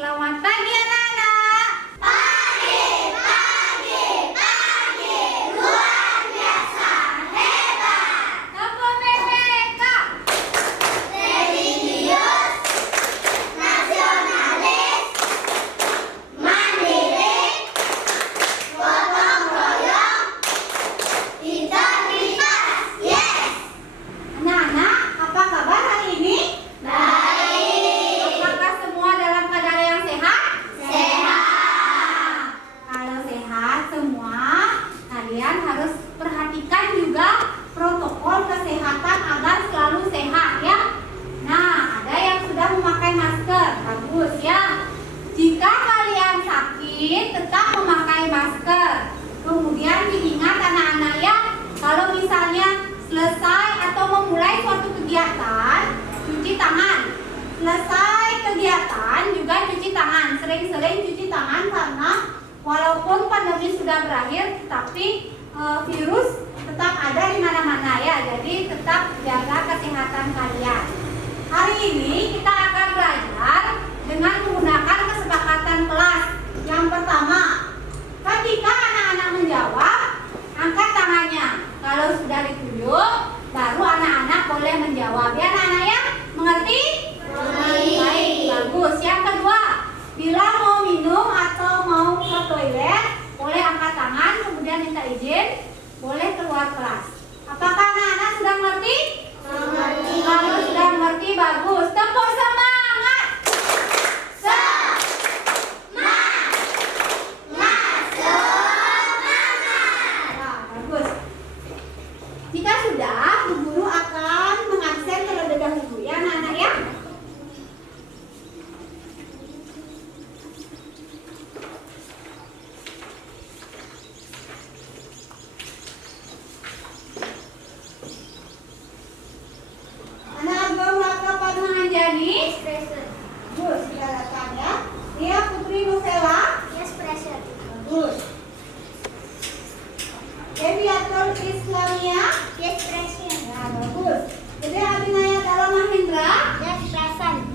Selamat pagi anak-anak. Pagi, pagi, pagi, luar biasa, hebat. Apa mereka? Religius, nasionalis, mandiri, gotong royong, integritas. Yes. Anak-anak, apa kabar hari ini? Baik. Apakah semua dalam keadaan yang sehat? Sehat. Kalau sehat semua, kalian harus perhatikan juga protokol kesehatan agar selalu sehat ya. Nah, ada yang sudah memakai masker, bagus ya. Jika kalian sakit, tetap memakai masker. Kemudian diingat anak-anak ya, kalau misalnya selesai atau memulai suatu kegiatan, cuci tangan. Selesai kegiatan juga cuci tangan. Sering-sering cuci tangan karena walaupun pandemi sudah berakhir, tapi virus tetap ada di mana-mana ya. Jadi tetap jaga kesehatan kalian. Hari ini kita akan belajar dengan menggunakan kesepakatan kelas. Yang pertama, ketika anak-anak menjawab, angkat tangannya. Kalau sudah ditunjuk, baru anak-anak boleh menjawab. Ya anak-anak ya, mengerti? Baik, bagus. Yang kedua, bila mau minum atau mau ke toilet, boleh angkat tangan, kemudian minta izin, boleh keluar kelas. Apakah anak-anak sudah mengerti? Mengerti. Kalau sudah mengerti, bagus. Tepuk semangat. Nah, bagus. Jika sudah, Bu Guru akan mengabsen terlebih dahulu ya anak-anak ya. Anak Agam Raka Padmananjani, bagus, sudah datang ya. Dia Putri Nusela, bagus. Deviatul Islamia, ya bagus. Dede Abinaya Dala Mahendra, ya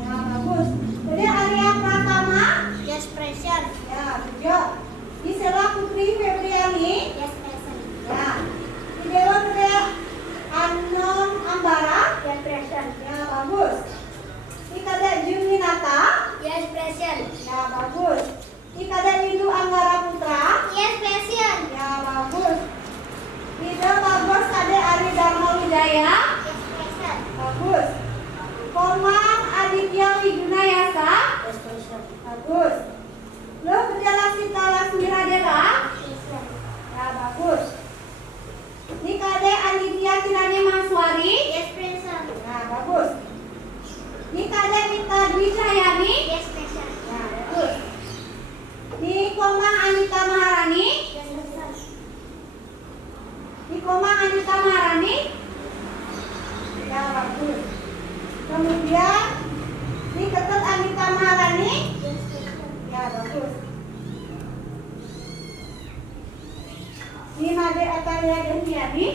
bagus. Dede Arya Pratama, ya juga. Isela Putri Febriani, ya. Idewa Dede Anom Ambara, ya bagus. Ikada Juminata, ya bagus. Ikada Windu Anggara Putra, ya bagus. Ida Bagus Ade Ari Dharma Wijaya, bagus. Komang Aditya Wigunayasa, bagus. Lo Berjala Sita Lasmi Radela, ya bagus. Nikade Aditya Kirani Maswari, ya bagus. Nikade Mita Dwi Cahyani, ya bagus. Nikomang Anita Maharani, ya bagus. Kemudian Ketut Anita Maharani, ya bagus. Made Atalia Deniani,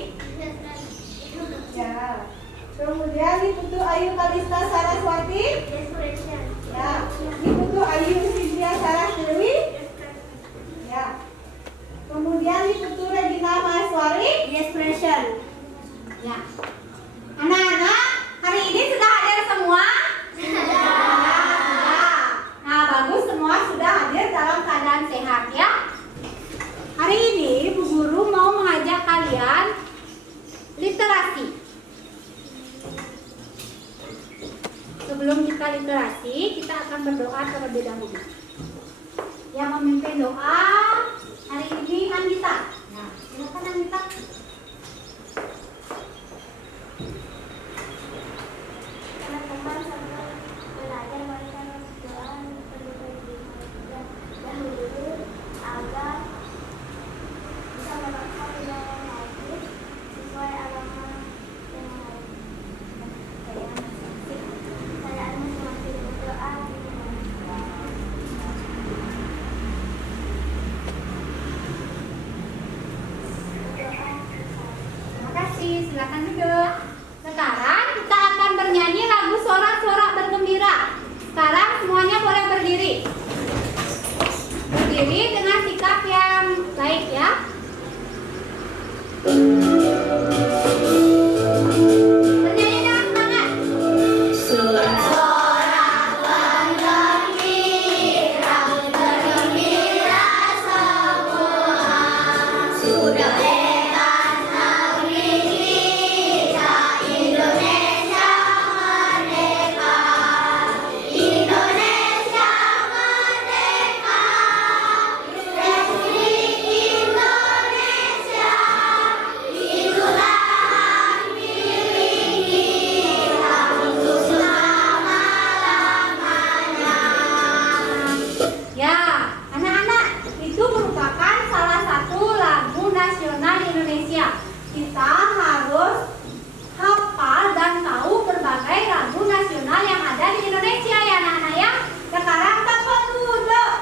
ya. Kemudian Putu Ayu Kalista Saraswati, ya. Putu Ayu Cynthia Sarah Dewi, ya. Kemudian Putu Regina Maheswari, ya. Anak-anak, hari ini sudah hadir semua? Sudah. Nah, bagus, semua sudah hadir dalam keadaan sehat ya. Hari ini Bu Guru mau mengajak kalian literasi. Sebelum kita literasi, kita akan berdoa terlebih dahulu. Yang memimpin doa hari ini Anita. Nah, silakan Anita. Teman-teman sambil belajar baca doa dahulu agar bisa mendapatkan hidayah lagi sesuai agama yang lain. Saya masing-masing berdoa Terima kasih, silakan duduk. Sekarang kita akan bernyanyi lagu sorak-sorak bergembira. Sekarang semuanya boleh berdiri. berdiri dengan sikap yang baik ya. Bernyanyi dengan semangat. Ya, anak-anak, itu merupakan salah satu lagu nasional Indonesia. Kita harus hafal dan tahu berbagai lagu nasional yang ada di Indonesia ya anak-anak ya. Sekarang tempat duduk.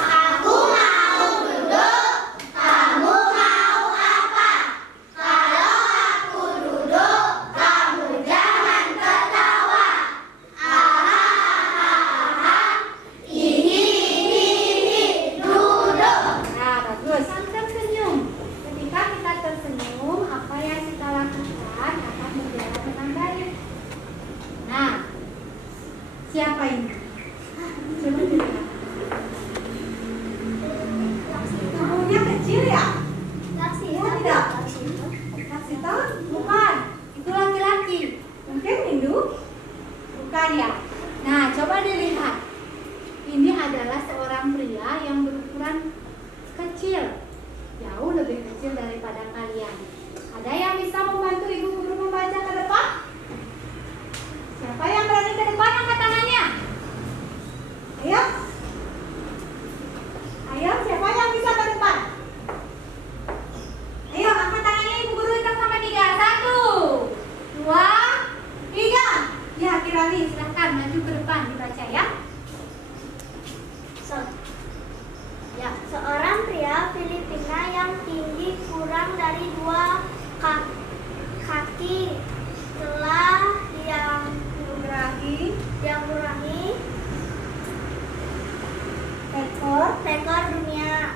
Aku mau duduk. Kamu mau apa? Kalau aku duduk, kamu jangan ketawa. Duduk. Nah, bagus. Tersenyum. Ketika kita tersenyum, apa yang kita lakukan akan berjalan dengan baik. Nah, siapa ini? Coba dilihat. Tubuhnya kecil ya? Ya, tidak. Laksita? Bukan. Itu laki-laki. Mungkin Hindu? Bukan ya? Nah, coba dilihat. Ini adalah seorang pria yang berukuran kecil. Jauh lebih kecil daripada kalian. Ada yang bisa membantu ibu guru membaca ke depan? Siapa yang berani ke depan angkat tangannya? Ayo. Ayo, siapa yang bisa ke depan? Ayo, angkat tangannya ibu guru hitung sampai 3. 1, 2, 3. Ya, Kirani, silahkan maju ke depan dibaca ya. Ya. Seorang pria Filipina yang tinggi kurang dari 2 kaki telah dianugerahi rekor dunia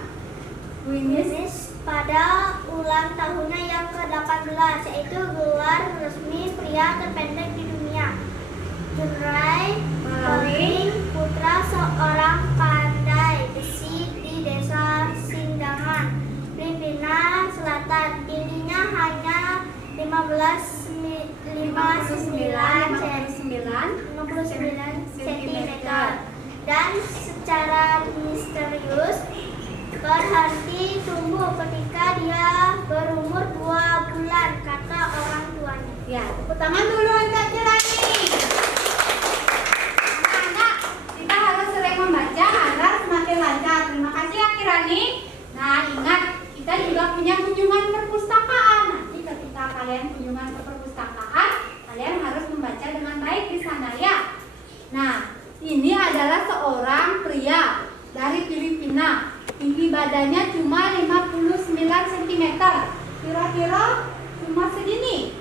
Guinness pada ulang tahunnya yang ke-18, yaitu gelar resmi pria terpendek di dunia. Gerai Malaling, putra seorang pandai besi di desa Sindangan, Filipina Selatan. Tingginya hanya 59 cm dan secara misterius berhenti tumbuh ketika dia berumur 2 bulan, kata orang tuanya. Ya, tepuk tangan dulu untuk Kirani. Anak-anak, kita harus sering membaca agar semakin lancar. Terima kasih ya Kirani. Nah, ingat, kita juga punya kunjungan perpustakaan. Nanti ketika kalian kunjungan ke perpustakaan, kalian harus membaca dengan baik di sana ya. Nah, ini adalah seorang pria dari Filipina. Tinggi badannya cuma 59 cm. Kira-kira cuma segini.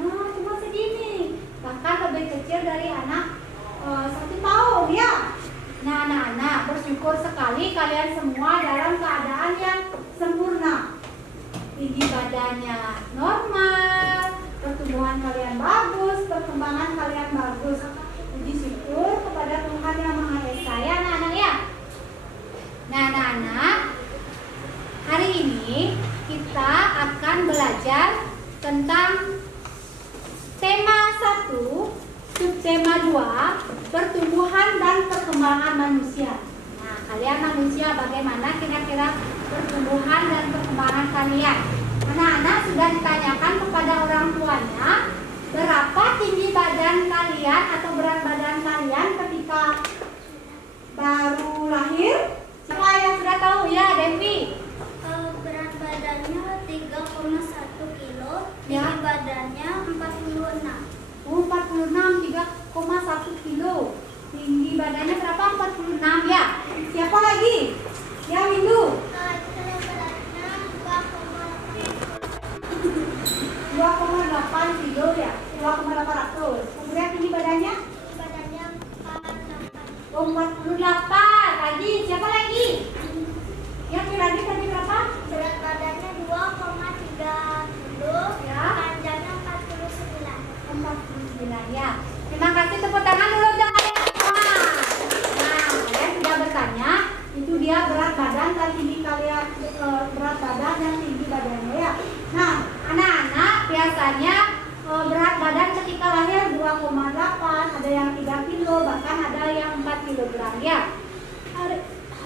Nah, cuma segini. Bahkan lebih kecil dari anak 1 tahun ya. Nah, anak-anak, bersyukur sekali kalian semua dalam keadaan yang sempurna. Tinggi badannya normal, pertumbuhan kalian bagus, perkembangan kalian bagus. Puji syukur kepada Tuhan Yang Maha Esa ya anak-anak ya. Nah, anak-anak, hari ini kita akan belajar tentang tema 1, subtema 2, pertumbuhan dan perkembangan manusia. Nah, kalian manusia bagaimana kira-kira pertumbuhan dan perkembangan kalian? Anak-anak sudah ditanyakan kepada orang tuanya berapa tinggi badan kalian atau berat badan kalian ketika baru lahir? Siapa yang sudah tahu ya, Devi? Berat badannya 3,1 kilo, Ya. tinggi badannya 46. 46, 3,1 kilo. Tinggi badannya berapa? 46 ya. Siapa lagi? Ya, Windu. Berat badannya 2,8 kilo ya. 2,800. Kemudian tinggi badannya? badannya 48. 48. Lagi, siapa lagi? Yang Kirani tadi berapa? Berat badannya 2,3 kilo, Ya. panjangnya 49. 49 ya. Terima kasih, tepuk tangan dulu untuk kalian semua. Nah, kalian sudah bertanya, itu dia berat badan dan tinggi kalian, berat badan dan tinggi badannya ya. Nah, anak-anak biasanya berat badan ketika lahir 2,8, ada yang 3 kilo, bahkan ada yang 4 kilogram ya.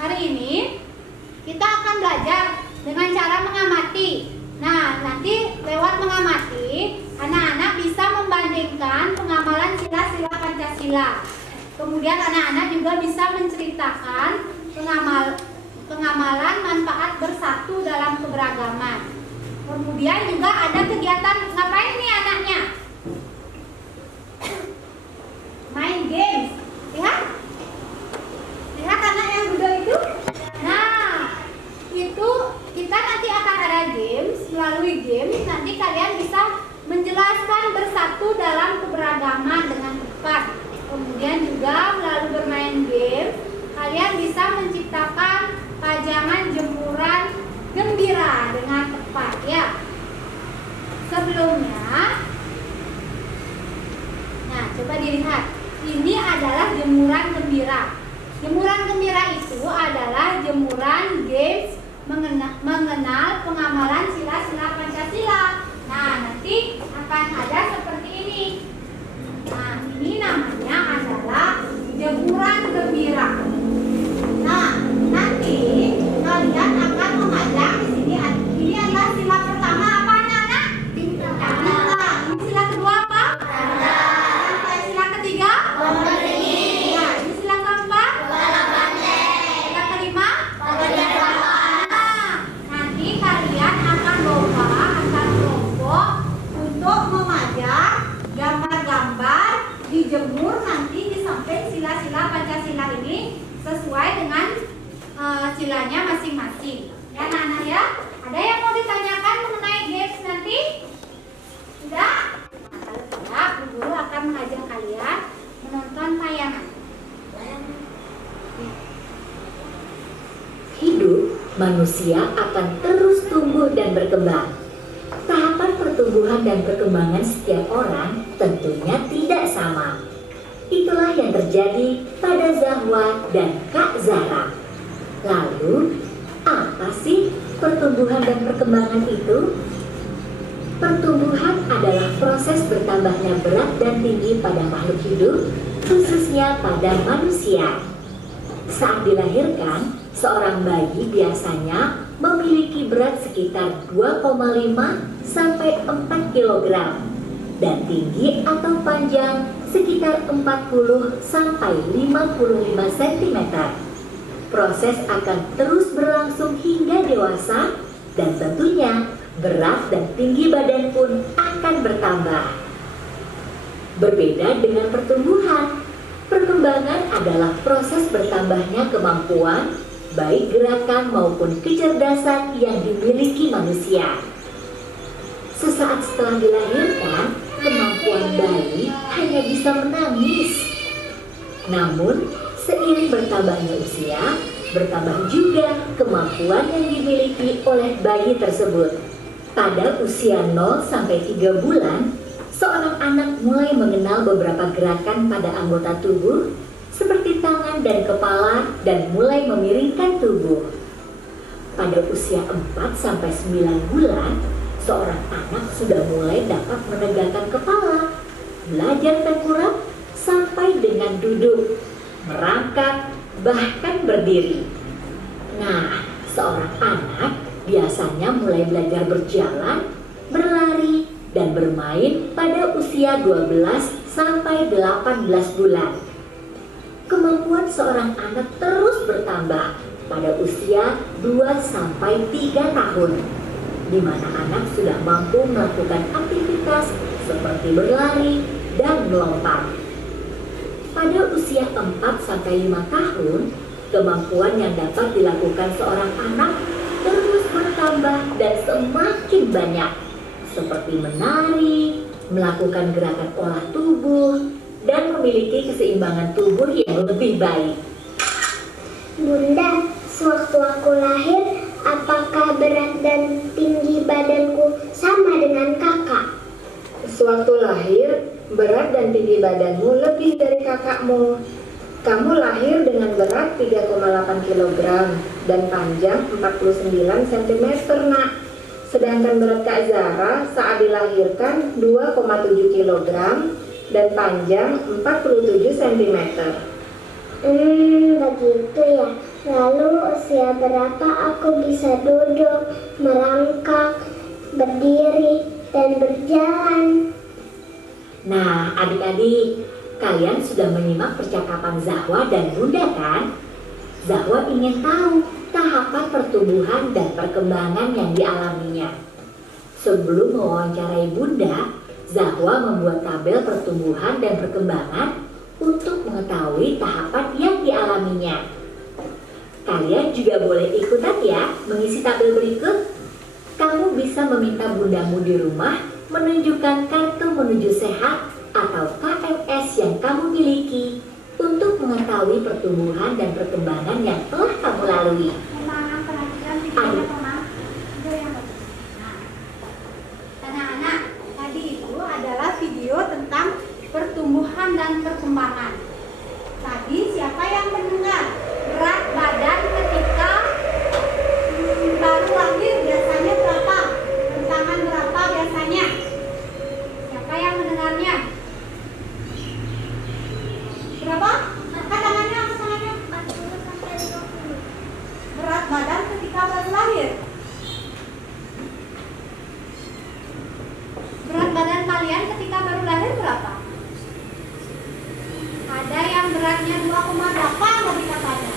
Hari ini kita akan belajar dengan cara mengamati. Nah, nanti lewat mengamati, anak-anak bisa membandingkan pengamalan sila-sila Pancasila. Kemudian anak-anak juga bisa menceritakan pengamalan manfaat bersatu dalam keberagaman. Kemudian juga ada kegiatan, ngapain nih anaknya? Main games. Lihat? Lihat anak yang duduk itu? Nah, itu kita nanti akan ada games. Melalui games nanti kalian bisa menjelaskan bersatu dalam keberagaman dengan tepat. Kemudian juga melalui bermain games kalian bisa menciptakan pajangan jemuran gembira dengan tepat ya. Sebelumnya, nah coba dilihat, ini adalah jemuran gembira. Jemuran gembira itu adalah jemuran games mengenal pengamalan sila-sila Pancasila. Nah, nanti akan ada seperti ini. Nah, ini namanya adalah jemuran gembira. Nah, nanti kalian akan memajang di sini. Ini adalah sila pertama apa anak-anak? Bintang. Ini sila kedua apa? Tanda. Sila ketiga? Memberi. Ya, ini sila keempat? Sila kelima? Nah, nanti kalian akan lomba antar kelompok untuk memajang gambar-gambar dijemur nanti di samping sila-sila Pancasila ini sesuai dengan silanya masing-masing. Ya anak-anak ya. Ada yang mau ditanyakan mengenai games nanti? Sudah? Nah, kalau tidak, Bu Guru akan mengajak kalian menonton tayangan. Hidup manusia akan terus tumbuh dan berkembang. Tahapan pertumbuhan dan perkembangan setiap orang tentunya tidak sama. Itulah yang terjadi pada Zahwa dan Kak Zahra. Lalu, apa sih pertumbuhan dan perkembangan itu? Pertumbuhan adalah proses bertambahnya berat dan tinggi pada makhluk hidup, khususnya pada manusia. Saat dilahirkan, seorang bayi biasanya memiliki berat sekitar 2,5 sampai 4 kg dan tinggi atau panjang sekitar 40 sampai 55 cm. Proses akan terus berlangsung hingga dewasa dan tentunya berat dan tinggi badan pun akan bertambah. Berbeda dengan pertumbuhan, perkembangan adalah proses bertambahnya kemampuan baik gerakan maupun kecerdasan yang dimiliki manusia. Sesaat setelah dilahirkan, kemampuan bayi hanya bisa menangis. Namun, seiring bertambahnya usia, bertambah juga kemampuan yang dimiliki oleh bayi tersebut. Pada usia 0 sampai 3 bulan, seorang anak mulai mengenal beberapa gerakan pada anggota tubuh seperti tangan dan kepala dan mulai memiringkan tubuh. Pada usia 4 sampai 9 bulan, seorang anak sudah mulai dapat menegakkan kepala, belajar tengkurap sampai dengan duduk, merangkak, bahkan berdiri. Nah, seorang anak biasanya mulai belajar berjalan, berlari, dan bermain pada usia 12 sampai 18 bulan. Kemampuan seorang anak terus bertambah pada usia 2 sampai 3 tahun, di mana anak sudah mampu melakukan aktivitas seperti berlari dan melompat. Pada usia 4 sampai 5 tahun, kemampuan yang dapat dilakukan seorang anak terus bertambah dan semakin banyak, seperti menari, melakukan gerakan olah tubuh, dan memiliki keseimbangan tubuh yang lebih baik. Bunda, Sewaktu aku lahir, apakah berat dan tinggi badanku sama dengan kakak? Sewaktu lahir, berat dan tinggi badanmu lebih dari kakakmu. Kamu lahir dengan berat 3,8 kg dan panjang 49 cm, nak. Sedangkan berat Kak Zara saat dilahirkan 2,7 kg dan panjang 47 cm. Begitu ya. Lalu usia berapa aku bisa duduk, merangkak, berdiri, dan berjalan? Nah, adik-adik, kalian sudah menyimak percakapan Zahwa dan Bunda kan? Zahwa ingin tahu tahapan pertumbuhan dan perkembangan yang dialaminya. Sebelum mewawancarai Bunda, Zahwa membuat tabel pertumbuhan dan perkembangan untuk mengetahui tahapan yang dialaminya. Kalian juga boleh ikutan ya mengisi tabel berikut. Kamu bisa meminta bundamu di rumah menunjukkan kartu menuju sehat atau KMS yang kamu miliki untuk mengetahui pertumbuhan dan perkembangan yang telah kamu lalui. Perhatikan videonya, Mama. Video yang bagus. Nah, anak-anak, tadi itu adalah video tentang pertumbuhan dan perkembangan. Tadi siapa yang mendengar? Berat badan ketika baru lahir biasanya berapa? Rentangan berapa biasanya? Siapa yang mendengarnya? Berapa? Angkat tangannya, angkat tangannya. 40 sampai 50. Berat badan ketika baru lahir. Berat badan kalian ketika baru lahir berapa? Ada yang beratnya 2,8 lebih katanya.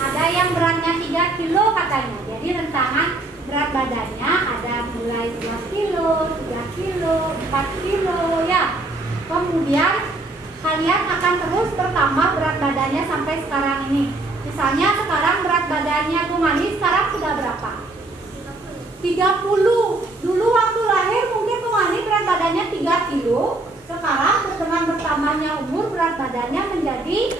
Ada yang beratnya 3 kilo katanya. Jadi rentangan berat badannya ada mulai 2 kilo, 3 kilo, 4 kilo ya. Kemudian kalian akan terus bertambah berat badannya sampai sekarang ini. Misalnya sekarang berat badannya Bung Ali sekarang sudah berapa? 30. Dulu waktu lahir mungkin Bung Ali berat badannya 3 kilo. Sekarang dengan bertambahnya umur berat badannya menjadi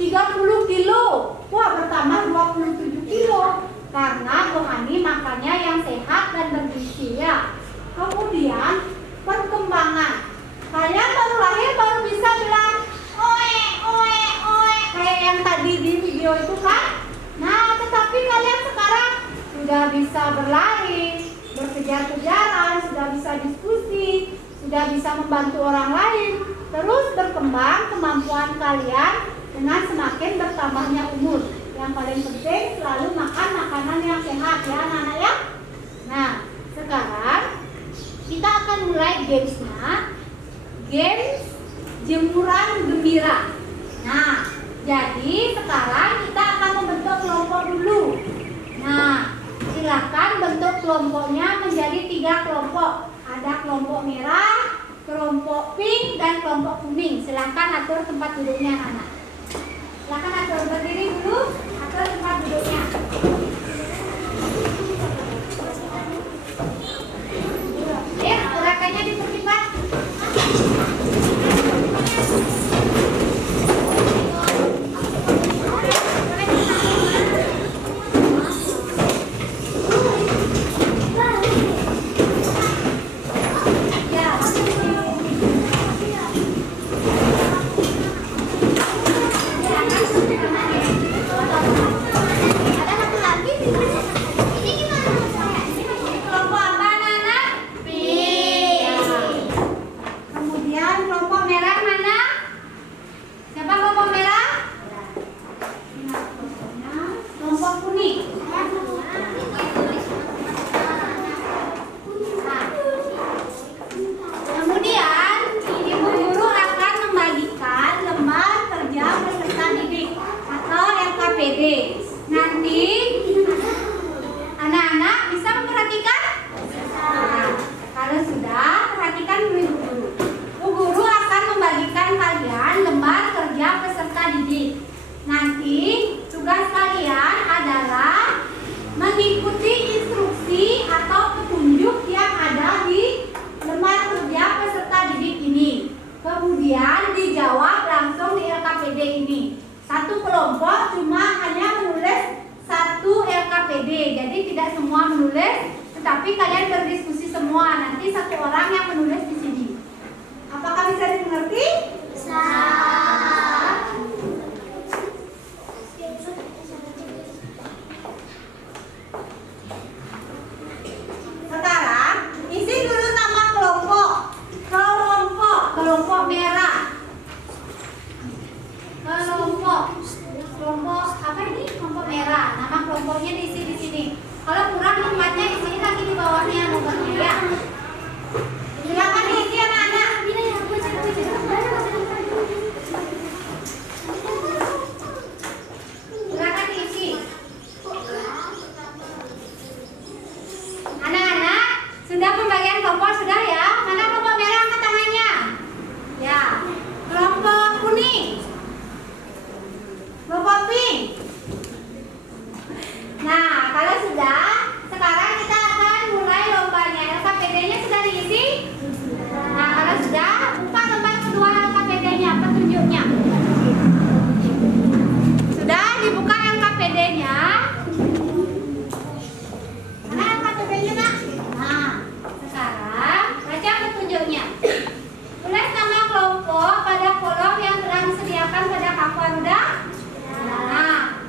30 kilo. Wah, bertambah 27 kilo. Karena Bung Ani makannya yang sehat dan bergizi ya. Kemudian perkembangan. Kalian baru lahir baru bisa bilang oe oe oe kayak yang tadi di video itu kan. Nah, tetapi kalian sekarang sudah bisa berlari, berkejar-kejaran, sudah bisa diskusi, sudah bisa membantu orang lain. Terus berkembang kemampuan kalian dengan semakin bertambahnya umur. Yang paling penting selalu makan makanan yang sehat ya anak-anak ya. Nah, sekarang kita akan mulai gamesnya. Games jemuran gembira. Nah, jadi sekarang kita akan membentuk kelompok dulu. Nah, silakan bentuk kelompoknya menjadi 3 kelompok. Ada kelompok merah, kelompok pink, dan kelompok kuning. Silakan atur tempat duduknya anak. Silakan atur berdiri dulu, atur tempat duduknya. Ya, gerakannya dipercepat. Nanti anak-anak bisa memperhatikan? Nah, kalau sudah, perhatikan dulu. Bu Guru akan membagikan kalian lembar kerja peserta didik. Nanti tugas kalian adalah mengikuti instruksi atau petunjuk yang ada di lembar kerja peserta didik ini. Kemudian dijawab langsung di LKPD ini. Satu kelompok cuma hanya menulis 1 satu orang yang menulis di sini. Apakah bisa dimengerti? Bisa. Sekarang isi dulu nama kelompok. Kelompok merah. Kelompok apa ini? Kelompok merah. Nama kelompoknya diisi di sini. Kalau kurang tempatnya di sini lagi di bawahnya nomornya ya. Silakan diisi anak-anak. Silakan diisi. Anak-anak, sudah pembagian kelompok sudah ya? Mana kelompok merah angkat tangannya? Ya. Kelompok kuning. Kelompok pink. Nah, kalau sudah, sekarang kita akan mulai lombanya. LKPD-nya sudah diisi? Nah, kalau sudah, buka lembar kedua LKPD-nya, petunjuknya. Sudah dibuka LKPD-nya? Mana LKPD-nya, Nak? Nah, sekarang baca petunjuknya. Tulis nama kelompok pada kolom yang telah disediakan pada papan udah. Nah,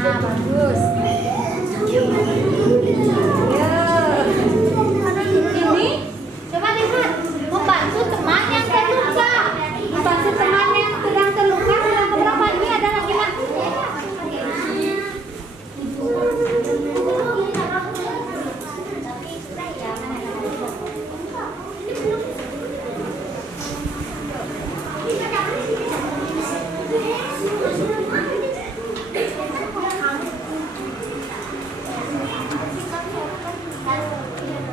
Nah, bagus. Ya. Ini coba lihat, membantu teman yang terluka. Membantu teman yang sedang terluka. Sedang keberapa ini ada laki-laki?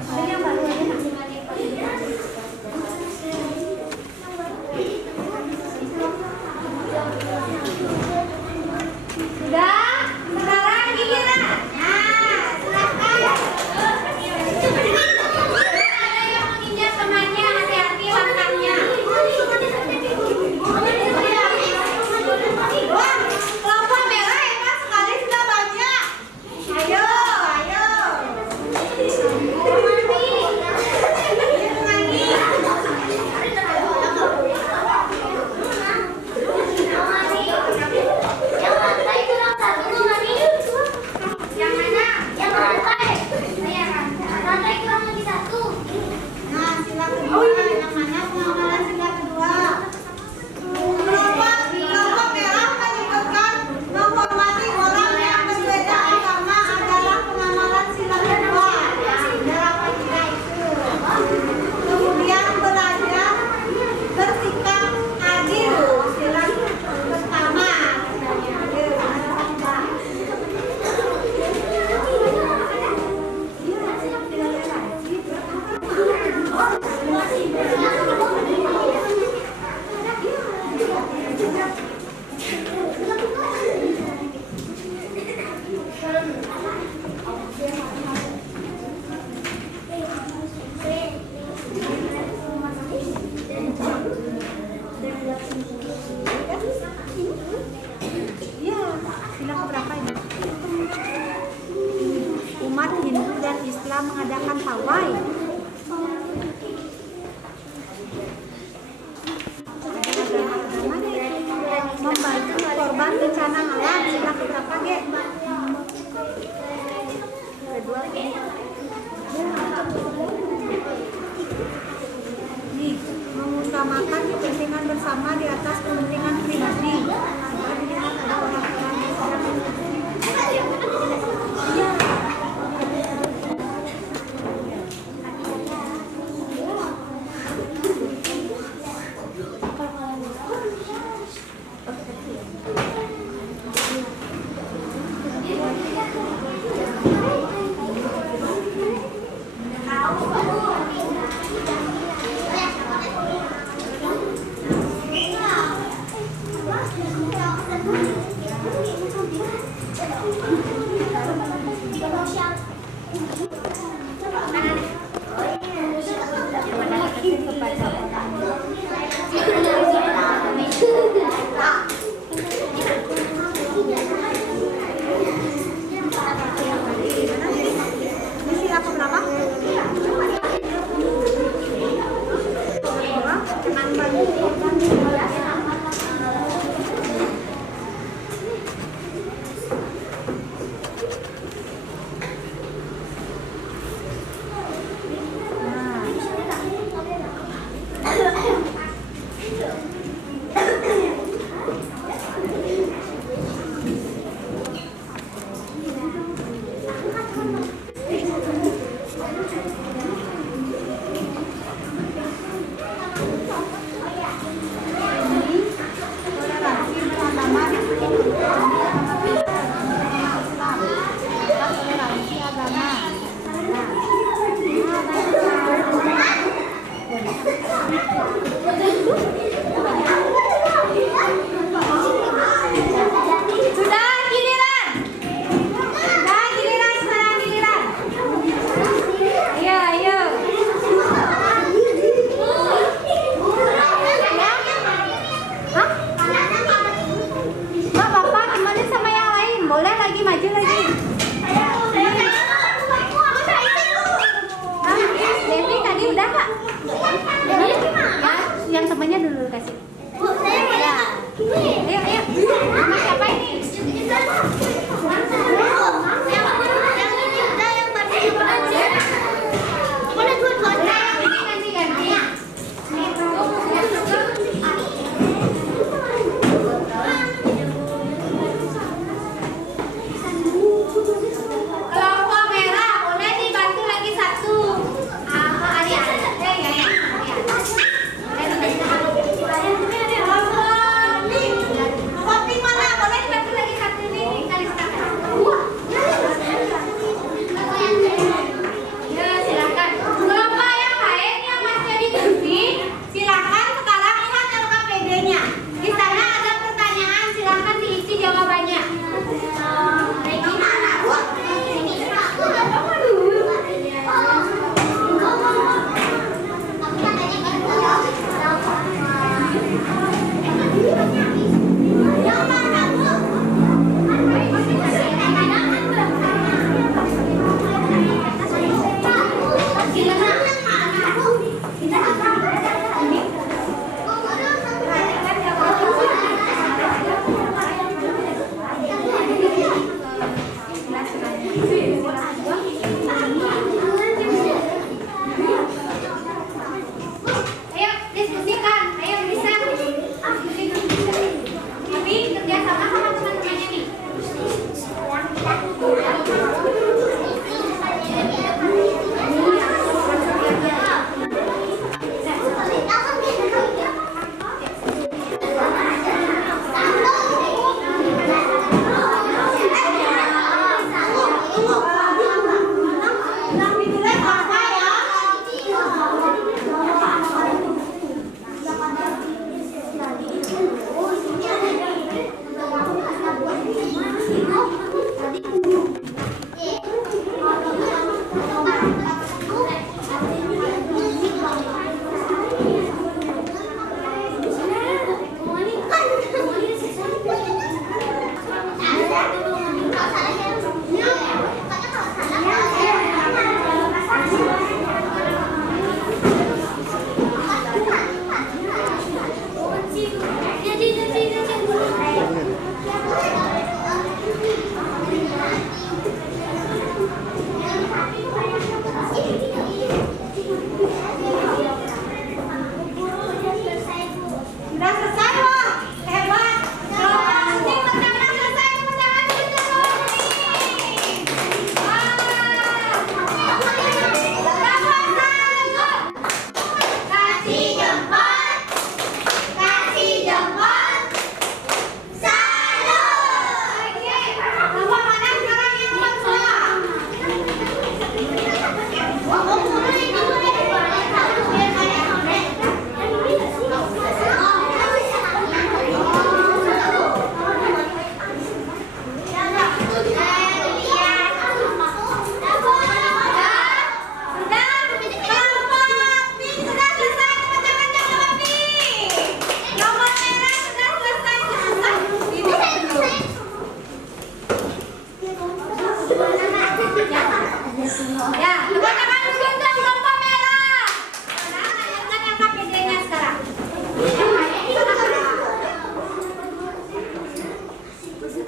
Ada yang baru aja, Nak? Sudah? Sekarang giliran. Nah, silakan. Ada yang menginjak temannya, hati-hati langkahnya. Wah, kelapa merah enak sekali, sudah banyak. Ayo, ayo. Yang mana? Yang lantai. Lantai kurang lagi satu. Nah, sila kedua. Yang mana pengamalan sila kedua? Kelapa merah menyebutkan menghormati orang yang berbeda agama adalah pengamalan sila kedua. Adalah apa tidak itu? Kemudian belajar bersikap adil. Sila pertama. Adil. Iya, sila keberapa ini? Umat Hindu dan Islam mengadakan pawai. Membantu korban bencana alam. Sila keberapa, Ge? Kedua. Nih, mengutamakan kepentingan bersama di atas kepentingan pribadi. Ada orang-orang yang sedang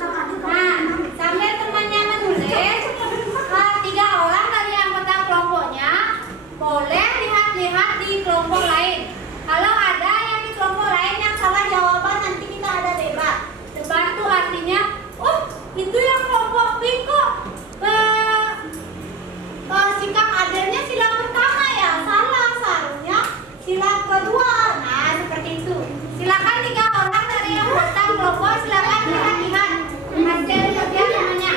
Nah, sambil temannya menulis, 3 orang dari anggota kelompoknya boleh lihat-lihat di kelompok lain. Kalau ada yang di kelompok lain yang salah jawaban, nanti kita ada debat. Debat itu artinya, oh itu yang kelompok B kok sikap adilnya sila pertama ya salah, seharusnya sila kedua. Nah seperti itu. Silakan 3 orang dari anggota kelompok, silakan lihat-lihat hasil kerja namanya.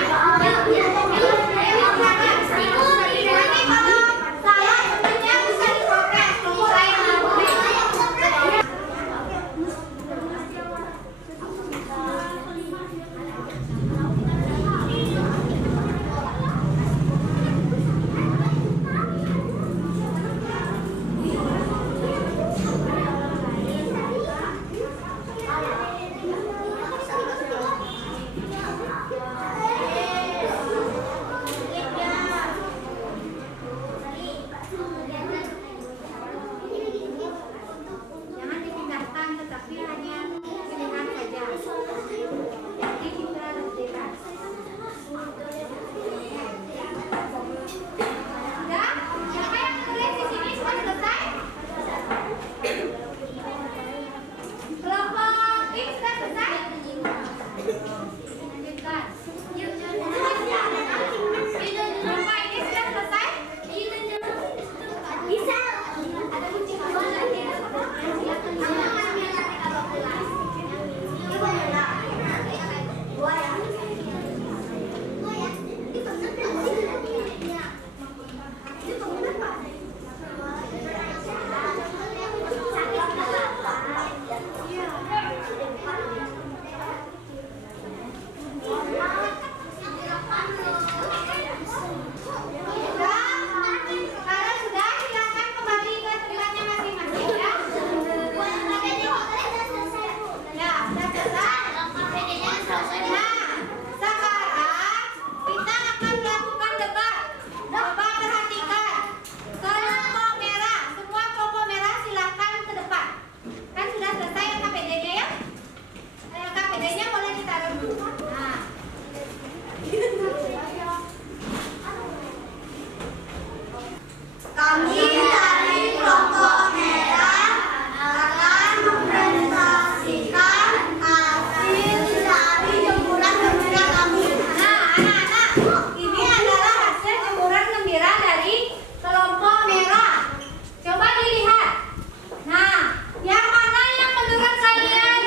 Nanti kalau salah temannya bisa diprotes kelompok lain. Jangan dipindahkan, tetapi hanya dilihat saja. Jadi kita lihat. Sudah? Siapa yang menulis di sini sudah selesai? Kelompok B sudah selesai? Lanjutkan. Kelompok ini sudah selesai? Bisa. Kalau sudah, silakan kembali ke tempatnya masing-masing ya. Ya, sudah selesai. Nah, sekarang kita akan melakukan debat. Debat, perhatikan. Kelompok merah, semua kelompok merah silakan ke depan. Kan sudah selesai KPD-nya ya? KPD-nya boleh ditaruh dulu. Nah. Kami dari kelompok merah akan mempresentasikan hasil dari jemuran gembira kami. Nah, anak-anak, ini adalah hasil jemuran gembira dari kelompok merah. Coba dilihat. Nah, yang mana yang menurut kalian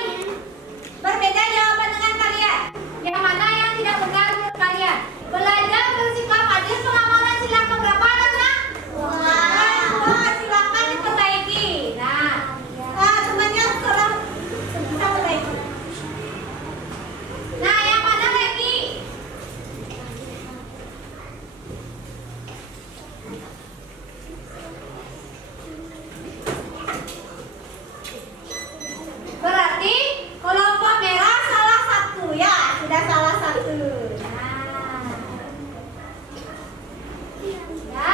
berbeda jawaban dengan kalian? Yang mana yang tidak benar menurut kalian? Belajar bersikap adil, pengamalan sila keberapa anak? Wah, silakan diperbaiki. Nah, temannya sekolah bisa perbaiki. Nah, yang mana lagi? Berarti kelompok merah salah satu ya, sudah salah satu. Nah, ya. Ya.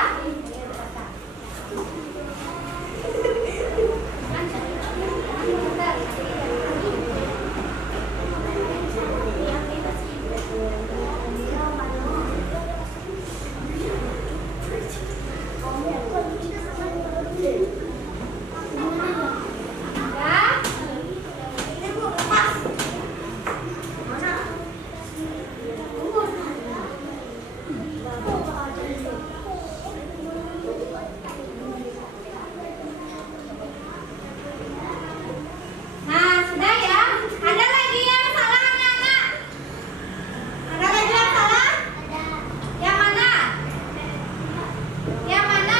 Nah, sudah ya. Ada lagi yang salah anak-anak? Ada lagi yang salah? Yang mana? Yang mana?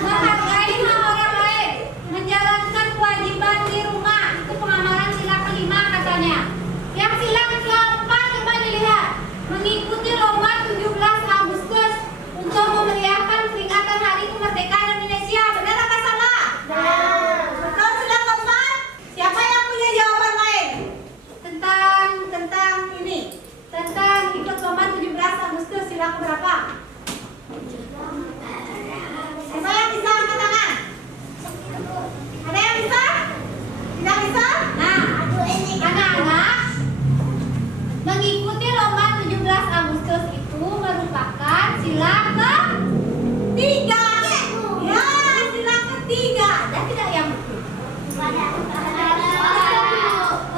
Menghargai hak orang lain, menjalankan kewajiban di rumah. Itu pengamalan sila kelima katanya. Yang sila keempat coba dilihat. Mengikuti lomba 17 Agustus untuk memeriahkan peringatan Hari Kemerdekaan Indonesia. Benar apa salah? Betul, sila keempat. Siapa yang punya jawaban lain? Tentang ini. Tentang ikut lomba 17 Agustus sila keberapa? Siapa yang bisa angkat tangan? Ada yang bisa? Tidak bisa? Nah, anak-anak mengikuti sila ketiga. Ya, sila ketiga. Ada tidak yang betul?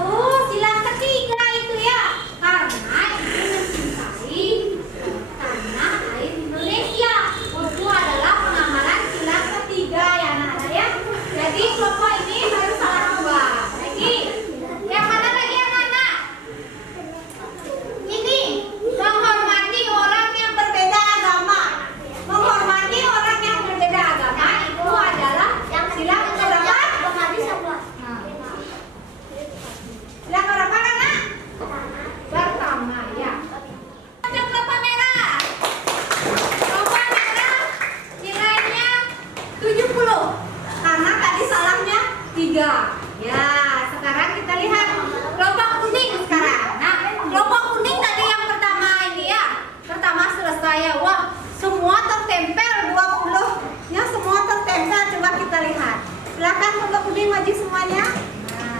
Oh, sila ketiga itu ya. Karena itu mencintai tanah air Indonesia. Itu adalah pengamalan sila ketiga ya anak-anak ya. Jadi kelompok ini baru salah dua. Lagi. Yang mana lagi yang mana? Ini menghormati orang yang berbeda agama. Menghormati orang yang berbeda agama itu adalah sila keberapa? Sila keberapa Nana? Pertama ya. Ada kelompok merah. Kelompok merah nilainya 70. Karena tadi salahnya 3. Ya, sekarang kita lihat kelompok kuning sekarang. Nah, kelompok kuning tadi yang pertama ini ya. Pertama selesai ya. Wah, semua tertempel 20. Ya, semua tertempel. Coba kita lihat. Silakan kelompok kuning maju semuanya. Ya.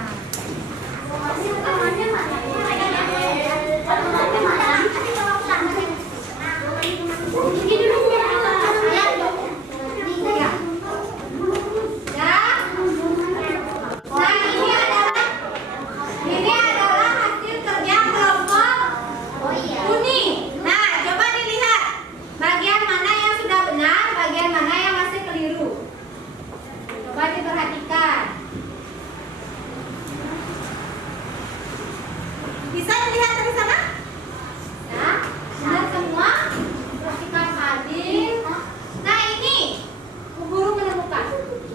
Nah, ini adalah hasil kerja kelompok kuning. Nah, coba dilihat bagian mana yang sudah benar, bagian mana yang masih keliru. Coba diperhatikan. Bisa dilihat dari sana? Ya, benar semua. Perhatikan adil. Nah, ini guru menemukan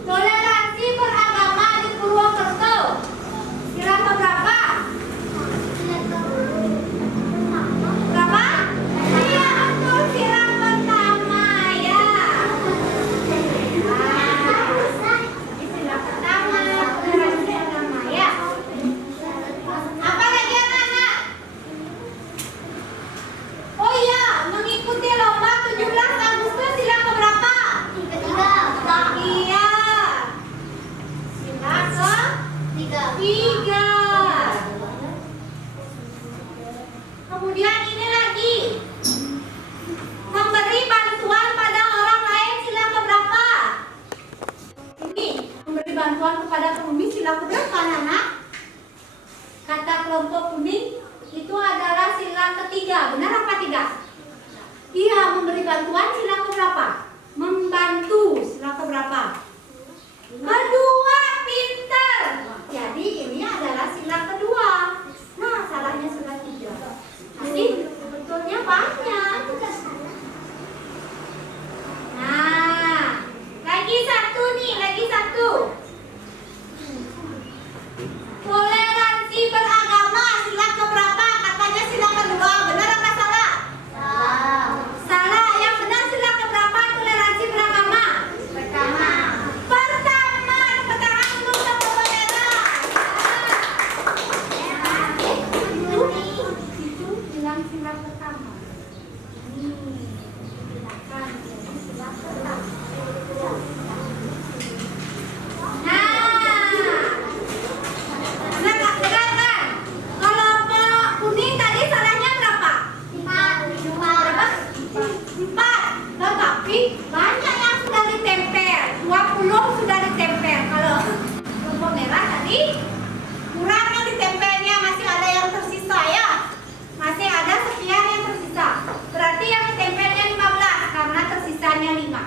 toleransi beragama di Purwokerto. Kira berapa? Berapa? Iya, betul, kira pertama ya. Ini sila pertama, toleransi agama ya. Apa lagi anak-anak? Oh iya, mengikuti lomba 17 Agustus sila keberapa? Ketiga. Iya. Sila ketiga. Kemudian ini lagi. Memberi bantuan pada orang lain sila keberapa? Ini, memberi bantuan kepada penghuni sila keberapa anak-anak? Kata kelompok kuning itu adalah sila ketiga. Benar apa tidak? Iya, memberi bantuan sila keberapa? Membantu sila keberapa? Kedua, pintar. Jadi ini adalah sila kedua. Nah, salahnya sila 3. Tapi betulnya banyak. Nah, lagi satu nih, lagi satu. Toleransi beragama sila keberapa? Katanya sila kedua. Benar apa salah? Salah. Yang benar sila keberapa toleransi beragama? Pertama. Sekarang dulu sama merah. Itu bilang sila pertama. Silakan. Sila pertama. Benar kan? Kelompok kuning tadi salahnya berapa? 4. Tetapi banyak yang sudah ditempel. 20 sudah ditempel. Kalau kelompok merah tadi kurang yang ditempelnya, masih ada yang tersisa ya. Masih ada sekian yang tersisa. Berarti yang ditempelnya 15 karena tersisanya 5.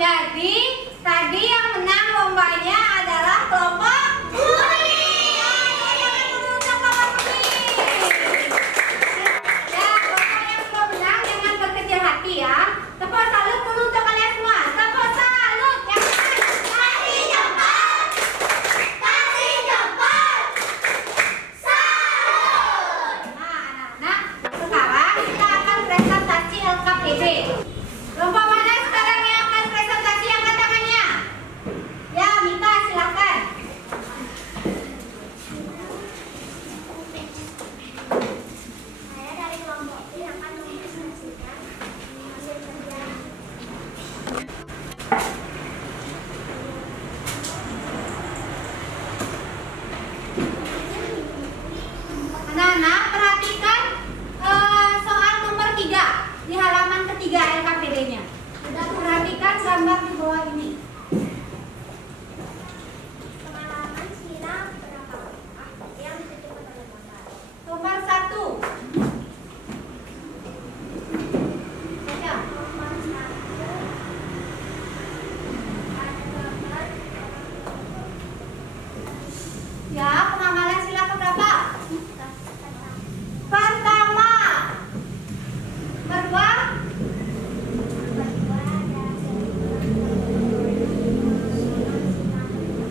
Jadi tadi yang menang lombanya adalah kelompok kuning. Jangan dulu untuk kelompok kuning. Ya, kelompok yang belum menang jangan berkecil hati ya. Tepuk salut dulu untuk kalian semua. Tepuk salut yang menang. Kasih cepat. Kasih cepat. Salut. Nah, anak-anak, sekarang kita akan presentasi LKPD. Kelompok mana sekarang yang akan presentasi, angkat tangannya? Ya, Mita silakan. Saya dari kelompok ini akan mempresentasikan hasil kerja. Anak-anak, perhatikan soal nomor 3 di halaman ketiga LKPD-nya. Perhatikan gambar di bawah ini. Pengalaman silam berapa? Yang ditutup oleh gambar. Nomor 1. Baca. Nomor 1 ada gambar Ya, pengamalan sila keberapa? Pertama. Kedua.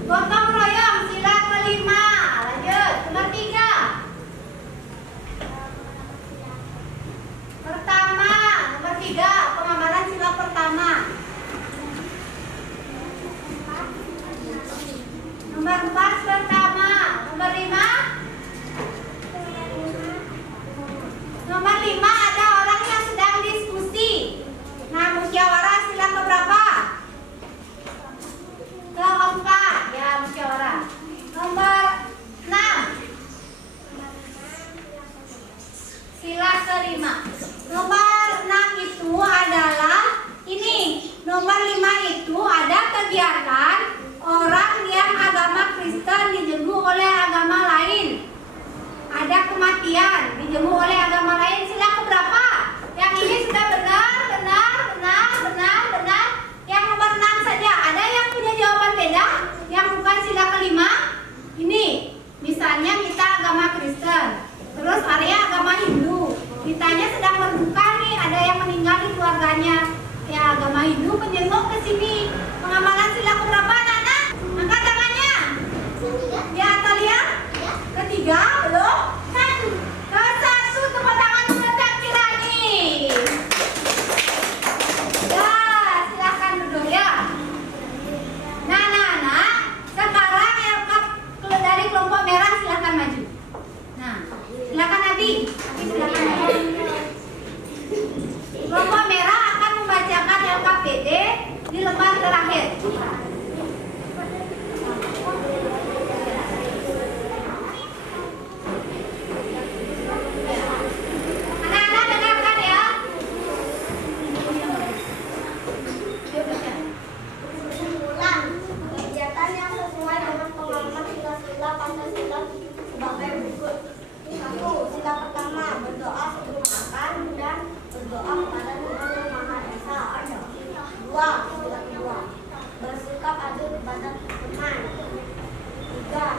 Gotong royong sila kelima. Lanjut. Nomor 3. Pertama. Nomor 3. Pengamalan sila pertama. Nomor 4 pertama. Nomor 5. Nomor 5 ada orang yang sedang diskusi. Nah, musyawarah sila keberapa? Keempat. Ya, musyawarah. Nomor 6 sila kelima. Nomor 6 itu adalah ini. Nomor 5 itu ada kegiatan orang yang agama Kristen dijenguk oleh agama lain. Ada kematian dijenguk oleh agama lain. Sila keberapa? Yang ini sudah benar. Yang nomor 6 saja. Ada yang punya jawaban beda? Yang bukan sila kelima? Ini. Misalnya Mita agama Kristen, terus Arya agama Hindu. Mitanya sedang berduka nih, ada yang meninggal di keluarganya. Ya, agama Hindu menjenguk ke sini. Pengamalan sila keberapa, anak-anak? Angkat tangannya. Ya, Atalia? Ketiga, belum? Ke-1, tepuk tangan untuk Kak Kirani. Ya, silakan duduk ya. Nah, anak-anak, sekarang yang dari kelompok merah silakan maju. Nah, silakan Abi. Silakan. Kelompok merah akan membacakan LKPD di lembar terakhir. Anak-anak dengarkan ya. kesimpulan. Kegiatan yang sesuai dengan pengalaman sila-sila Pancasila sebagai berikut. 1. Sila pertama, berdoa sebelum makan dan berdoa kepada Tuhan Yang Maha Esa. 2. Sila kedua, bersikap adil kepada teman. 3.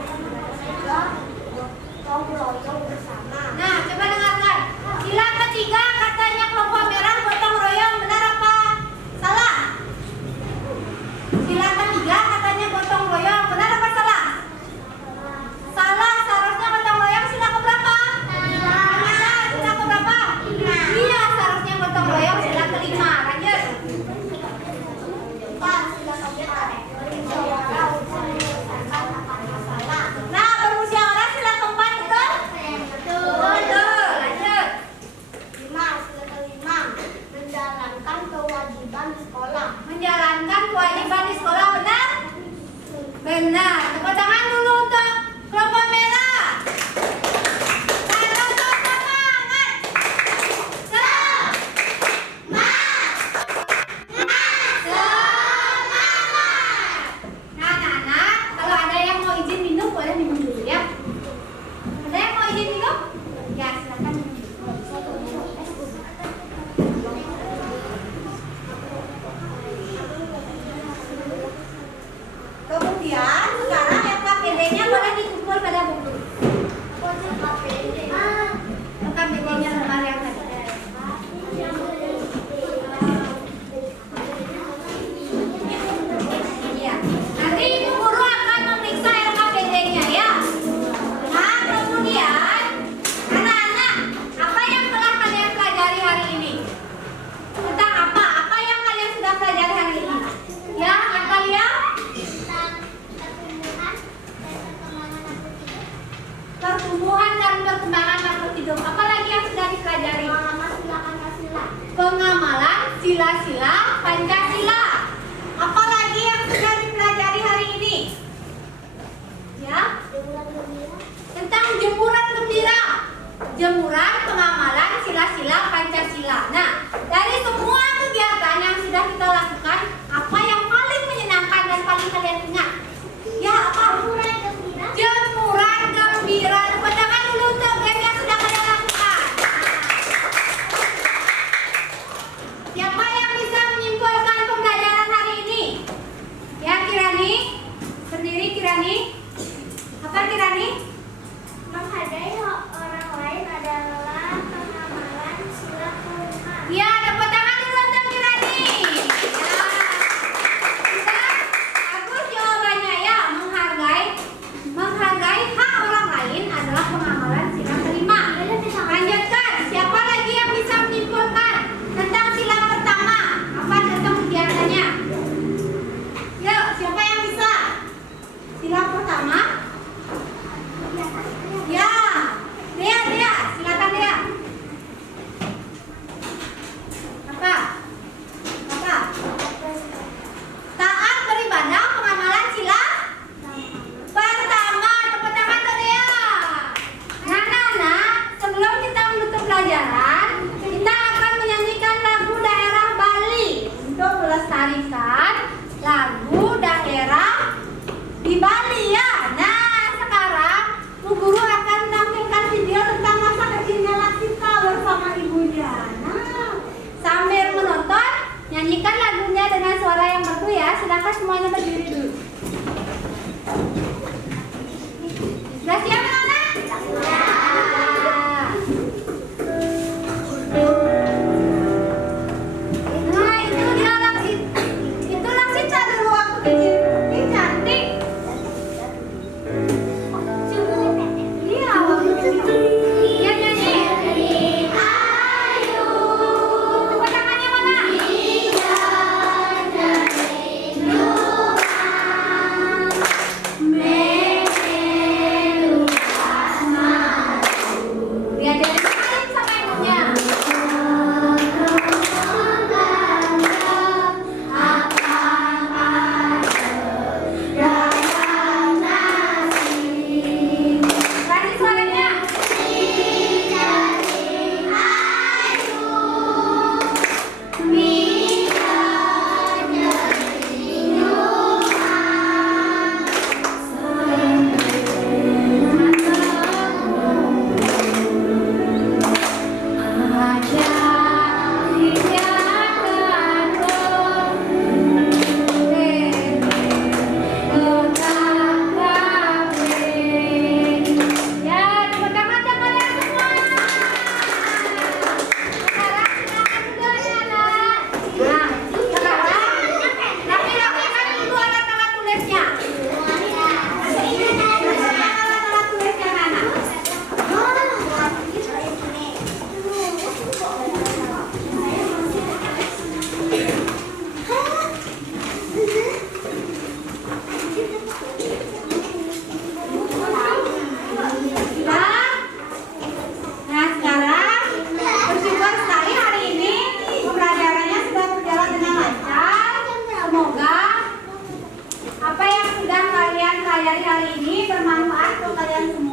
Gotong royong bersama. Nah, coba dengarkan. Sila ketiga katanya kelompok merah gotong royong, benar apa? Salah. Sila ketiga katanya gotong royong, benar apa salah? Salah, seharusnya gotong royong sila keberapa? Benar, sila keberapa? Iya, seharusnya gotong royong sila kelima. Lanjut. 4. Sila keempat, bermusyawarah untuk menyelesaikan akar masalah. Nah, bermusyawarah sila keempat betul? Betul. Lanjut. 5. Sila kelima, menjalankan kewajiban di sekolah. Menjalankan kewajiban di sekolah, benar? Benar. Tepuk tangan dulu untuk kelompok merah. Kalau semangat. Semangat. Nah, anak-anak, kalau ada yang mau izin minum, boleh minum dulu ya. Ada yang mau izin minum? Ya, silakan minum. sila-sila Pancasila. Apalagi yang sudah dipelajari hari ini? Ya, tentang jemuran gembira, jemuran pengamalan sila-sila Pancasila. Nah, dari semua kegiatan yang sudah kita lakukan, apa yang paling menyenangkan dan paling kalian ingat? Ya, apa? Jemuran gembira. Tepuk tangan dulu untuk game yang sudah kalian lakukan. Siapa yang bisa menyimpulkan pembelajaran hari ini? Ya, Kirani. Sendiri Kirani. Apa Kirani? Menghargai orang lain adalah pengamalan sila kelima. Ya, tepuk tangan dulu untuk Kirani. Ya. Kita bagus jawabannya ya. Menghargai hak orang lain adalah pengamalan sila kelima. Lanjutkan. Siapa lagi yang bisa menyimpulkan tentang sila pertama? Apa tentang kegiatannya? Yuk, siapa yang bisa? Sila pertama? Ya, Dea, silakan Dea. Apa? Taat beribadah pengamalan sila pertama. Tepuk tangan untuk Dea. Nah, sebelum kita menutup pelajaran, kita akan menyanyikan lagu daerah Bali untuk melestarikan lagu daerah di Bali ya. Nah, sekarang Bu Guru akan menampilkan video tentang masa kecilnya Laksita bersama ibunya. Nah, sambil menonton, nyanyikan lagunya dengan suara yang merdu ya. Silakan semuanya berdiri dulu. Sudah siap anak-anak? Nah, itu dia Laksita. Itu Laksita dulu waktu kecil. Ini cantik. Iya, waktu kecil. Iya, nyanyi. Tepuk tangannya mana? Diajarin sekali sama ibunya. Tadi suaranya. Ya, tepuk tangan untuk kalian semua. Sekarang silakan duduk anak-anak. Nah, sekarang rapi-rapikan dulu alat-alat tulisnya. Alat-alat tulisnya anak-anak. Nah, sekarang bersyukur sekali hari ini pembelajarannya sudah berjalan dengan lancar. Semoga apa yang sudah kalian pelajari hari ini bermanfaat untuk kalian semua.